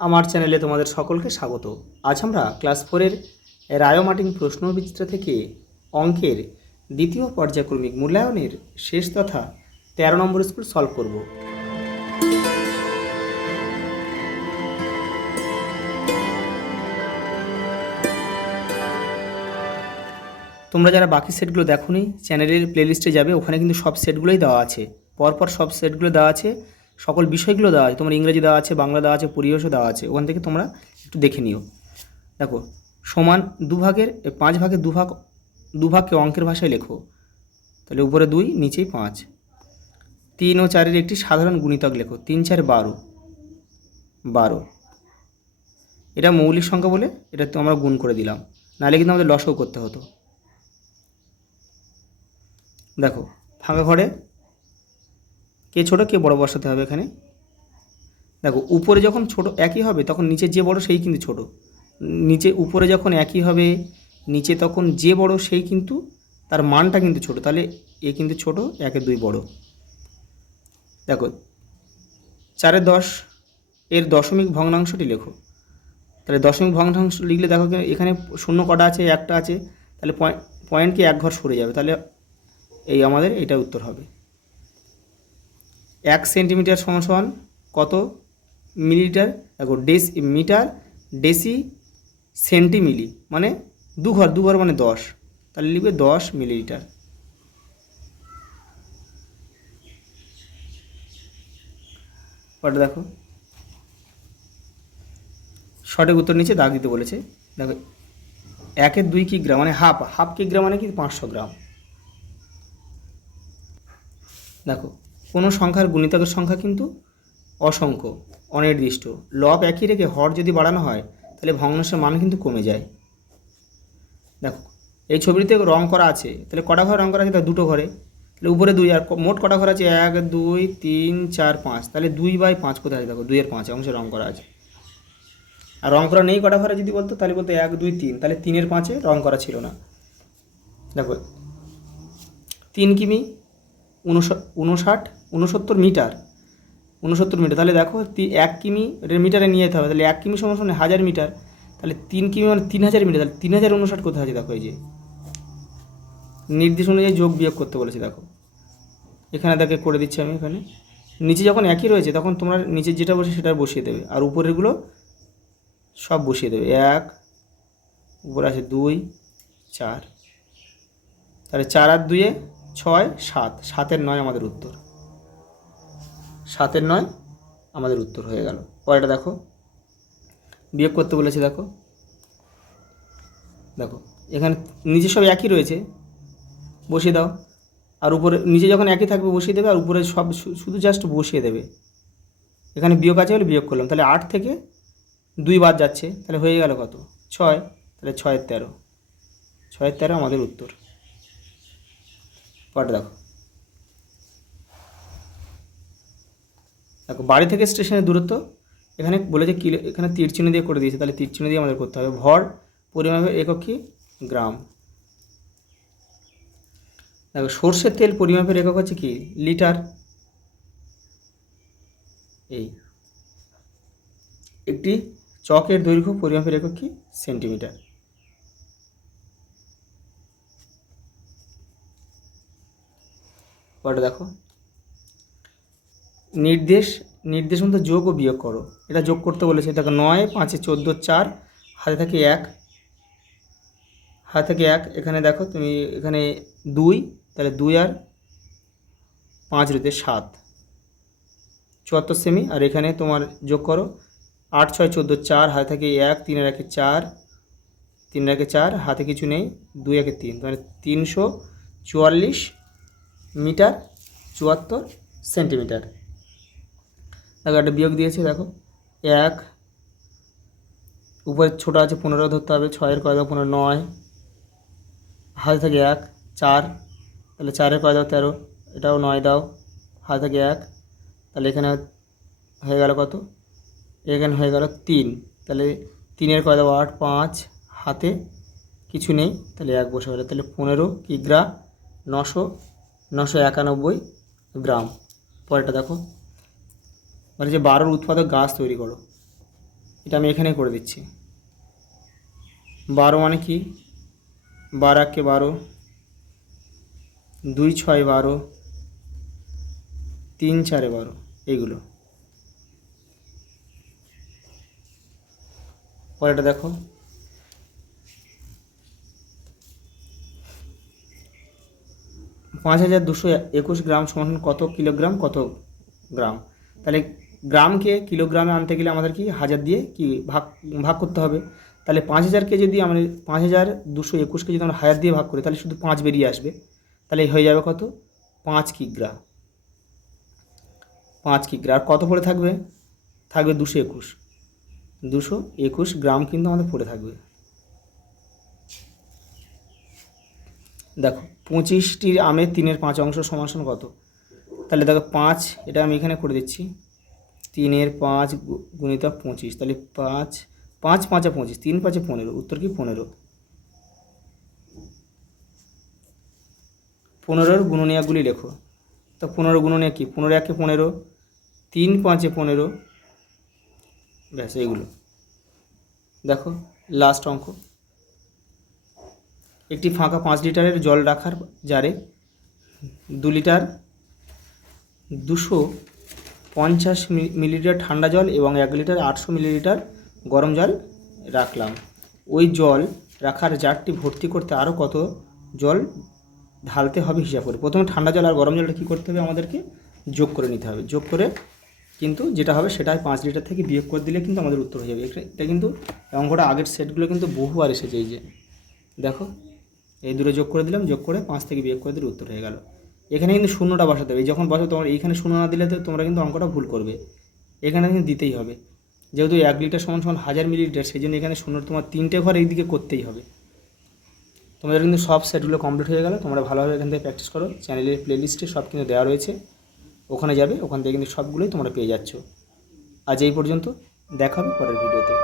আমার চ্যানেলে তোমাদের সকলকে স্বাগত। আজ আমরা ক্লাস 4-এর রায়োমার্টিন প্রশ্নবিচিত্রা থেকে অঙ্কের দ্বিতীয় পর্যায়ক্রমিক মূল্যায়নের শেষ তথা 13 নম্বর স্কুল সলভ করব। তোমরা যারা বাকি সেটগুলো দেখোনি, চ্যানেলের প্লেলিস্টে যাবে, ওখানে কিন্তু সব সেটগুলোই দেওয়া আছে, পরপর সব সেটগুলো দেওয়া আছে, সকল বিষয়গুলো দেওয়া আছে। তোমার ইংরেজি দেওয়া আছে, বাংলা দেওয়া আছে, পরিবেশও দেওয়া আছে, ওখান থেকে তোমরা একটু দেখে নিও। দেখো, সমান 5 ভাগের দুভাগকে অঙ্কের ভাষায় লেখো। তাহলে উপরে 2, নিচেই 5। 3 ও 4-এর একটি সাধারণ গুণিতক লেখো। 3 4 12। এটা মৌলিক সংখ্যা বলে এটা তো আমরা গুণ করে দিলাম, নাহলে কিন্তু আমাদের লসও করতে হতো। দেখো, ফাঁকা ঘরে কে ছোট কে বড় বসাতে হবে এখানে। দেখো, উপরে যখন ছোট একই হবে তখন নিচে যে বড় সেই কিন্তু ছোট, নিচে উপরে যখন একই হবে নিচে তখন যে বড় সেই কিন্তু তার মানটা কিন্তু ছোট, তাহলে এ কিন্তু ছোট, 1 2 বড়। দেখো, 4 10 এর দশমিক ভগ্নাংশটি লেখো। তাহলে দশমিক ভগ্নাংশ লিখলে দেখো এখানে শূন্য কটা আছে, একটা আছে, তাহলে পয়েন্টকে এক ঘর সরে যাবে, তাহলে এই আমাদের এটা উত্তর হবে। 1 সেন্টিমিটার সমান কত মিলিলিটার। দেখো, মিটার ডেসি সেন্টিমিলি মানে দু ঘর মানে 10, তাহলে লিখবে 10 মিলিলিটার। পরে দেখো, সঠিক উত্তর নিচে দাগ দিতে বলেছে। দেখো, 1 2 কিগ্রা মানে হাফ কিগ্রা মানে কি 500 গ্রাম। দেখো, কোনো সংখ্যার গুণিতকের সংখ্যা কিন্তু অসংখ্য, অনির্দিষ্ট। লব একই রেখে হর যদি বাড়ানো হয় তাহলে ভগ্নাংশের মান কিন্তু কমে যায়। দেখো, এই ছবিটিতে রং করা আছে, তাহলে কটা ঘরে রং করা আছে? তাহলে 2টো ঘরে, তাহলে উপরে 2, আর মোট কটা ঘর আছে? 1 2 3 4 5, তাহলে 2/5 কোথায় আছে? দেখো, 2-এর 5 অংশে রং করা আছে। আর রং করা নেই কটা ঘরে যদি বলতো, তাহলে বলতো 1 2 3, তাহলে 3-এর 5-এ রং করা ছিল না। দেখো, 3 কিমি 69 মিটার, 69 মিটার, তাহলে দেখো 1 কিমি মিটারে নিয়ে যেতে হবে, তাহলে 1 কিমি সমান 1000 মিটার, তাহলে 3 কিমি মানে 3000 মিটার, তাহলে 3059 কোথায় আছে? দেখো, এই যে নির্দেশ অনুযায়ী যোগ বিয়োগ করতে বলেছে। দেখো, এখানে দেখে করে দিচ্ছি আমি। এখানে নিচে যখন একই রয়েছে তখন তোমরা নিচে যেটা বসে সেটা বসিয়ে দেবে, আর উপরেরগুলো সব বসিয়ে দেবে। 1, উপরে আছে 2 4, তাহলে 4 আর 2 6 7, 7-এর 9 আমাদের উত্তর। 7-এর 9 আমাদের উত্তর হয়ে গেল। পরেরটা দেখো, বিয়োগ করতে বলেছে। দেখো, এখানে নিচে সব একই রয়েছে, বসিয়ে দাও, আর উপরে নিচে যখন একই থাকবে বসিয়ে দেবে, আর উপরে সব শুধু জাস্ট বসিয়ে দেবে। এখানে বিয়োগ আছে বলে বিয়োগ করলাম, তাহলে 8 থেকে 2 বাদ যাচ্ছে, তাহলে হয়ে গেল কত? 6, তাহলে 6-এর 13, 6-এর 13 আমাদের উত্তর। পরে দেখো, বাড়ি থেকে স্টেশনের দূরত্ব এখানে বলেছে কিলো, এখানে তীর চিহ্ন দিয়ে করে দিয়েছে, তাহলে তীর চিহ্ন দিয়ে আমাদের করতে হবে। ভর পরিমাপের একক কি? গ্রাম। দেখো, সর্ষের তেল পরিমাপের একক হচ্ছে কি? লিটার। এই একটি চকের দৈর্ঘ্য পরিমাপের একক কি? সেন্টিমিটার। পরে দেখো, নির্দেশ মতো যোগ ও বিয়োগ করো। এটা যোগ করতে বলেছে। দেখো, 9 5 14 4, হাতে থাকে 1, হাতে থাকে 1। এখানে দেখো তুমি, এখানে 2, তাহলে 2 আর 5 রয়েছে 7, 74 সেমি। আর এখানে তোমার যোগ করো, 8 6 14 4, হাতে থাকে 1, 3 আর 1 4, 3 আর 1 4, হাতে কিছু নেই, 2 1 3, মানে 344 মিটার 74 সেন্টিমিটার। দেখো, একটা বিয়োগ দিয়েছে। দেখো, 1 উপরে ছোটো আছে 15 ধরতে হবে, 6-এর কয় দাও 15, 9, হাতে থাকে 1 4, তাহলে 4-এর কয় দাও 13, এটাও 9 দাও, হাতে থাকে 1, তাহলে এখানে হয়ে গেল কত? এখানে হয়ে গেল 3, তাহলে 3-এর কয় দাও 8 5, হাতে কিছু নেই, তাহলে 1 বসে গেল, তাহলে 15 কিগ্রা 991 গ্রাম। পরেরটা দেখো, মানে যে 12 উৎপাদক গাছ তৈরি করো। এটা আমি এখানে করে দিচ্ছি। 12 মানে কি, 12 একে 12, 2 6 12, 3 4 12, এইগুলো। পরেরটা দেখো, 5221 গ্রাম সমান কত কিলোগ্রাম কত গ্রাম। তাহলে গ্রামকে কিলোগ্রামে আনতে গেলে আমাদের কি 1000 দিয়ে কি ভাগ ভাগ করতে হবে। তাহলে 5000কে যদি আমরা 5221কে যদি আমরা 1000 দিয়ে ভাগ করি তাহলে শুধু 5 বেরিয়ে আসবে। তাহলে হয়ে যাবে কত, 5 কিগ্রা। 5 কিগ্রা। আর কত পড়ে থাকবে, থাকবে 221 গ্রাম কিন্তু আমাদের পড়ে থাকবে। দেখো 25টির আমের 3/5 অংশ সমান সমান কত। তাহলে দেখো 5, এটা আমি এখানে করে দিচ্ছি, 3/5 গুণিতক 25, তাহলে 5 5 5 25, 3 5 15, উত্তর কি 15। 15-র গুণনীয়কগুলি লেখো। তো 15 গুণনীয়ক কি, 15 একে 15, 3 5 15, ব্যাস এইগুলো। দেখো লাস্ট অঙ্ক, একটি ফাঁকা 5 লিটারের জল রাখার জারে 2 লিটার 250 মিলিলিটার ঠান্ডা জল এবং 1 লিটার 800 মিলিলিটার গরম জল রাখলাম। ওই জল রাখার জারটি ভর্তি করতে আরও কত জল ঢালতে হবে হিসাব করে। প্রথমে ঠান্ডা জল আর গরম জলটা কী করতে হবে, আমাদেরকে যোগ করে নিতে হবে। যোগ করে কিন্তু যেটা হবে সেটাই 5 লিটার থেকে বিয়োগ করে দিলে কিন্তু আমাদের উত্তর হয়ে যাবে। এটা কিন্তু অঙ্কটা আগের সেটগুলো কিন্তু বহুবার এসেছে। এই যে দেখো, এই দুটো যোগ করে দিলাম, যোগ করে 5 থেকে বিয়োগ করে দিলে উত্তর হয়ে গেল। এখানে কিন্তু শূন্যটা বসাতে হবে। যখন বসাবে তোমরা এইখানে শূন্য না দিলে তো তোমরা কিন্তু অঙ্কটা ভুল করবে। এখানে কিন্তু দিতেই হবে, যেহেতু 1 লিটার সমান সমান 1000 মিলিলিটার, সেই জন্য এখানে শূন্য তোমার 3টে ঘর এইদিকে করতেই হবে। তোমাদের কিন্তু সব সেটগুলো কমপ্লিট হয়ে গেল। তোমরা ভালোভাবে এখান থেকে প্র্যাকটিস করো। চ্যানেলের প্লেলিস্টে সব কিন্তু দেওয়া রয়েছে, ওখানে যাবে, ওখান থেকে কিন্তু সবগুলোই তোমরা পেয়ে যাচ্ছ। আজ এই পর্যন্ত, দেখা হবে পরের ভিডিওতে।